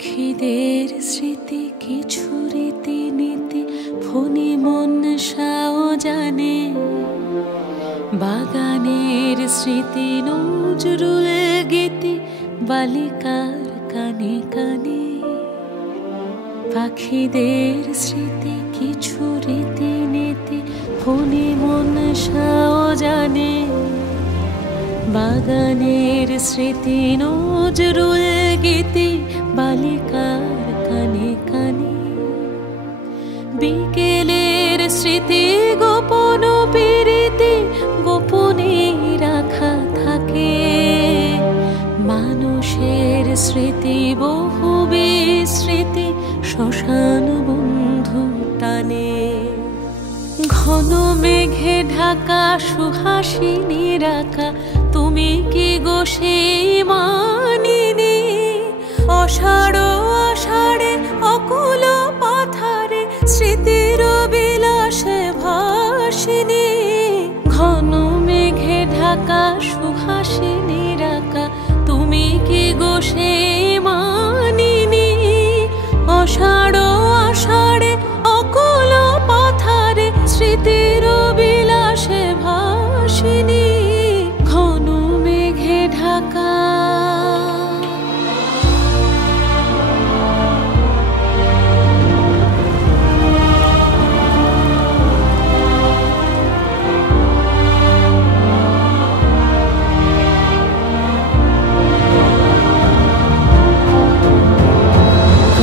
পাখিদের স্মৃতি কিছু রীতিনীতি ফণি মনসাও জানে। বাগানের স্মৃতি নজরুল গীতি বালিকার কানে কানে। পাখিদের স্মৃতি কিছু রীতিনীতি ফণি মনসাও জানে। বাগানের স্মৃতি নজরুল গীতি বালিকার কানে কানে। বিকেলের স্মৃতি গোপন প্রীতি গোপনে রাখা থাকে। মানুষের স্মৃতি বহু বিস্মৃতি শ্মশান বন্ধু টানে। ঘন মেঘে ঢাকা সুহাসিনী রাখা তুমি কি গো সেই মানিনী। অষাঢ় আষাঢ়ে অকুল পাথারে স্মৃতির বিলাসে ভাসিনী। ঘন মেঘে ঢাকা সুহাসিনী রাখা তুমি কি গো সেই মানিনী। অষাঢ় আষাঢ়ে অকুল পাথারে স্মৃতির বিলাসে ভাসিনী। ঘন মেঘে ঢাকা।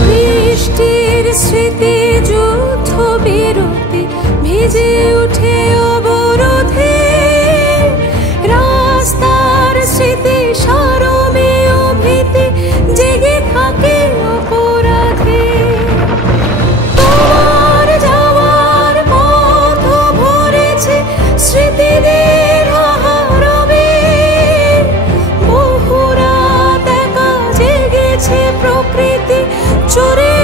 বৃষ্টির স্মৃতি যুদ্ধ বিরতি ভিজে উঠে অবরোধে। রাস্তার স্মৃতি সারমেয় ভীতি জেগে থাকে অপরাধে। তোমার যাওয়ার পথ ভরেছে স্মৃতিদের আহারবে। বহু রাত একা জেগেছে প্রকৃতি চোরে।